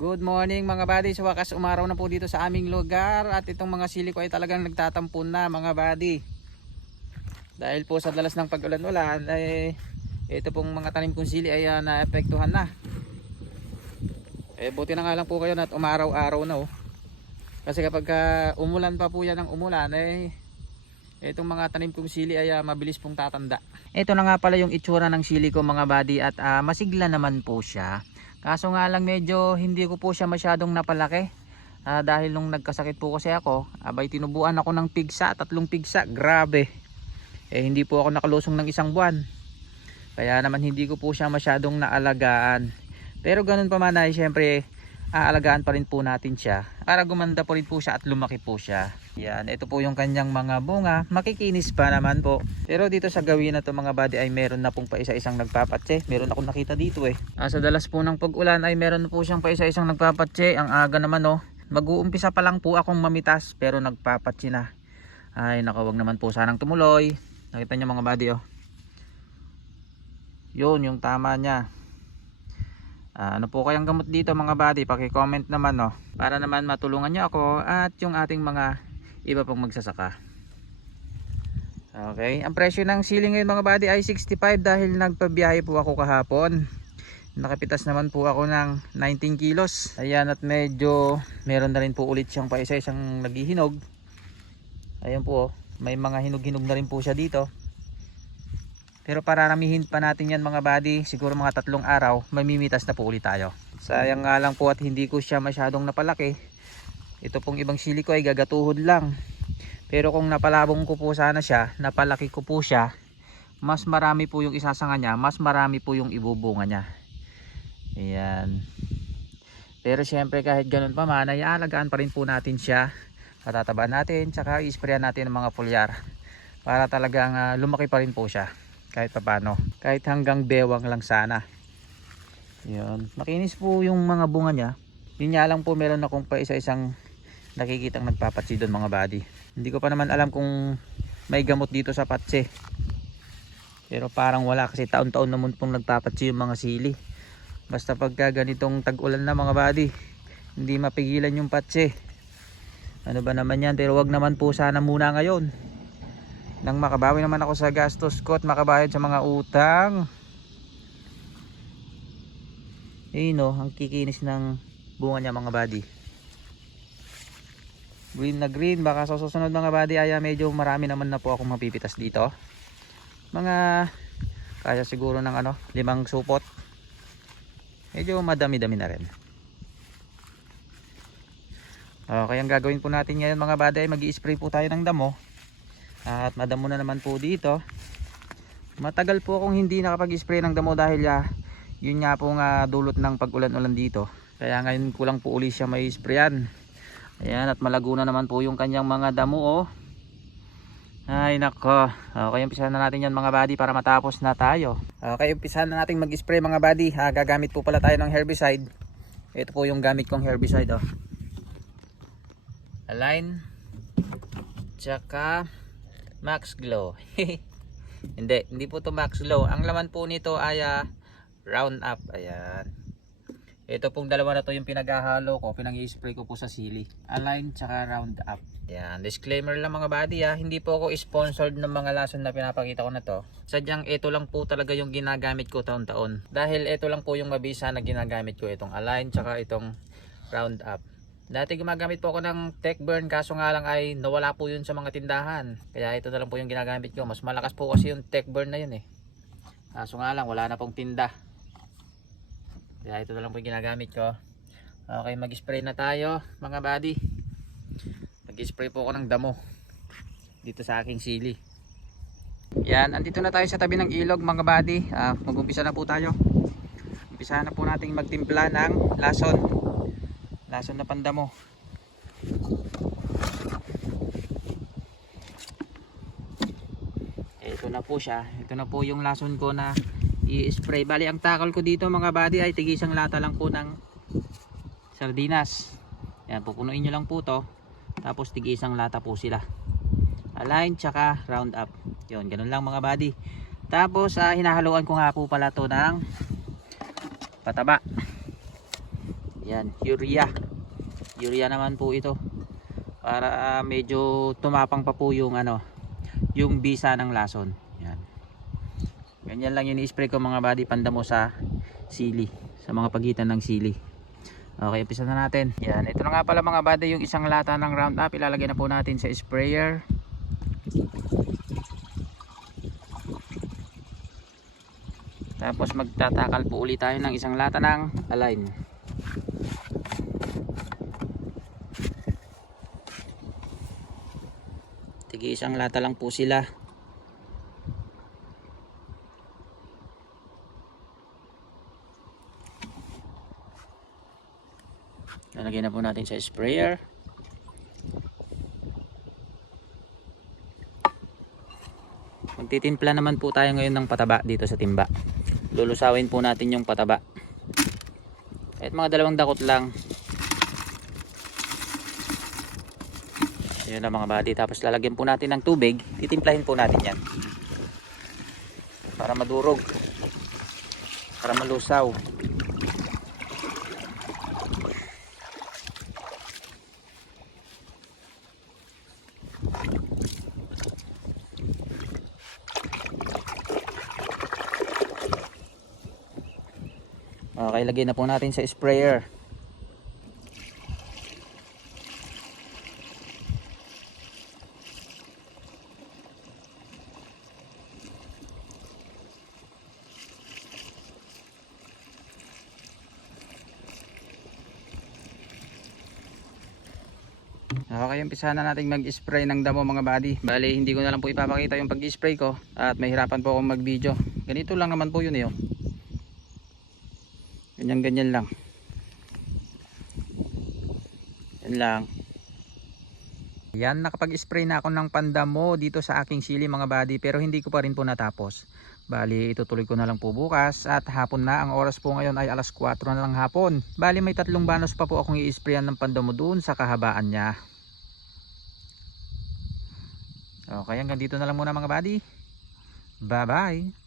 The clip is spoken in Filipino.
Good morning mga buddy. Sa wakas umaraw na po dito sa aming lugar at itong mga sili ko ay talagang nagtatampon na mga buddy. Dahil po sa dalas ng pag-ulan-ulan ay ito pong mga tanim kong sili ay ah, naapektuhan na. Eh buti na nga lang po kayo na umaraw-araw na oh. Kasi kapag ah, umulan pa po yan ng umulan eh itong mga tanim kong sili ay ah, mabilis pong tatanda. Ito na nga pala yung itsura ng sili ko mga buddy at ah, masigla naman po siya. Kaso nga lang medyo hindi ko po siya masyadong napalaki. Ah, dahil nung nagkasakit po kasi ako, abay tinubuan ako ng pigsa, tatlong pigsa, grabe. Eh hindi po ako nakalusong ng isang buwan. Kaya naman hindi ko po siya masyadong naalagaan. Pero ganun pa man ay syempre aalagaan pa rin po natin siya para gumanda po rin po siya at lumaki po siya. Yan, ito po yung kanyang mga bunga. Makikinis pa naman po. Pero dito sa gawin na to mga buddy ay meron na pong pa isa-isang nagpapatse. Meron akong nakita dito eh. Ah, sa dalas po ng pag-ulan ay meron po siyang pa isa-isang nagpapatse. Ang aga naman oh. Mag-uumpisa pa lang po akong mamitas pero nagpapatse na. Ay nakawag naman po sanang tumuloy. Nakita niyo mga buddy oh. Yun yung tama niya. Ah, ano po kayang gamot dito mga buddy? Paki-comment naman no. Para naman matulungan niyo ako at yung ating mga iba pang magsasaka. Okay, ang presyo ng ceiling ngayon mga buddy ay 65 dahil nagpabiyahe po ako kahapon. Nakapitas naman po ako ng 19 kilos. Ayan at medyo meron na rin po ulit siyang pa isa-isang naghihinog. Ayan po, oh. may mga hinog-hinog na rin po siya dito. Pero pararamihin pa natin yan mga buddy, siguro mga tatlong araw, mamimitas na po ulit tayo. Sayang nga lang po at hindi ko siya masyadong napalaki. Ito pong ibang sili ko ay gagatuhod lang. Pero kung napalabong ko po sana siya, napalaki ko po siya, mas marami po yung isasanga niya, mas marami po yung ibubunga niya. Ayan. Pero syempre kahit ganun pa man, ay aalagaan pa rin po natin siya. Patatabaan natin, tsaka i-sprayan natin ng mga foliar. Para talagang ah, lumaki pa rin po siya kahit papano kahit hanggang bewang lang sana yun makinis po yung mga bunga niya yun nga lang po meron akong pa isa isang nakikitang nagpapatsi doon mga buddy. Hindi ko pa naman alam kung may gamot dito sa patse pero parang wala kasi taon-taon naman pong nagpapatsi yung mga sili. Basta pagka ganitong tag-ulan na mga buddy hindi mapigilan yung patse ano ba naman yan? Pero wag naman po sana muna ngayon. Nang makabawi naman ako sa gastos ko at makabayad sa mga utang. Eh no ang kikinis ng bunga niya mga buddy green na green. Baka sa susunod mga buddy ay medyo marami naman na po akong mapipitas dito. Mga kaya siguro ng ano limang supot. Medyo madami dami na rin. Okay ang gagawin po natin ngayon mga buddy ay mag spray po tayo ng damo. At madamo na naman po dito. Matagal po akong hindi nakapag-spray ng damo dahil ya, yun nga po nga dulot ng pag-ulan-ulan dito. Kaya ngayon ko lang po uli siya may sprayan ayan at malago na naman po yung kanyang mga damo oh ay nako okay umpisahan na natin yan mga buddy para matapos na tayo okay umpisahan na natin mag-spray mga buddy ha, gagamit po pala tayo ng herbicide ito po yung gamit kong herbicide oh align tsaka Max Glow. hindi, hindi po to Max Glow. Ang laman po nito ay ah, round up. Ayan. Ito pong dalawa na to yung pinaghahalo ko, pinang-i-spray ko po sa sili. Align tsaka round up. Ayan, disclaimer lang mga buddy ha, hindi po ako sponsored ng mga lason na pinapakita ko na to. Sadyang ito lang po talaga yung ginagamit ko taon-taon. Dahil ito lang po yung mabisa na ginagamit ko itong align tsaka itong round up. Dati gumagamit po ako ng tech burn kaso nga lang ay nawala po yun sa mga tindahan. Kaya ito na lang po yung ginagamit ko. Mas malakas po kasi yung tech burn na yun eh. Kaso nga lang wala na pong tinda. Kaya ito na lang po yung ginagamit ko. Okay mag-spray na tayo mga buddy. Mag-spray po ako ng damo. Dito sa aking sili. Yan, andito na tayo sa tabi ng ilog mga buddy. Ah, mag-umpisa na po tayo. Umpisa na po nating magtimpla ng lason lason na pandamo ito na po siya ito na po yung lason ko na i-spray bali ang takal ko dito mga buddy ay tigisang lata lang po ng sardinas yan pupunuin nyo lang po to tapos tigisang lata po sila align tsaka round up yun ganun lang mga buddy tapos uh, hinahaluan ko nga po pala to ng pataba yan Yan, urea. Urea naman po ito. Para ah, medyo tumapang pa po yung ano, yung bisa ng lason. Yan. Ganyan lang yung i-spray ko mga buddy pandamo sa sili, sa mga pagitan ng sili. Okay, umpisa na natin. Yan, ito na nga pala mga buddy yung isang lata ng Roundup. Ilalagay na po natin sa sprayer. Tapos magtatakal po ulit tayo ng isang lata ng align. Tigi isang lata lang po sila. Lalagyan na po natin sa sprayer. Magtitimpla naman po tayo ngayon ng pataba dito sa timba. Lulusawin po natin yung pataba. Kahit mga dalawang dakot lang. Yun na mga buddy. Tapos lalagyan po natin ng tubig. Titimplahin po natin yan. Para madurog. Para malusaw. Okay, lagyan na po natin sa sprayer. Okay, umpisa na natin mag-spray ng damo mga buddy. Bali, hindi ko na lang po ipapakita yung pag-spray ko at mahirapan po akong mag-video. Ganito lang naman po yun eh. oh. Ganyan ganyan lang. Yan lang. Yan, nakapag-spray na ako ng pandamo dito sa aking sili mga buddy pero hindi ko pa rin po natapos. Bali, itutuloy ko na lang po bukas at hapon na. Ang oras po ngayon ay alas 4 na lang hapon. Bali, may tatlong banos pa po akong i-sprayan ng pandamo doon sa kahabaan niya. Okay, hanggang dito na lang muna mga buddy. Bye-bye!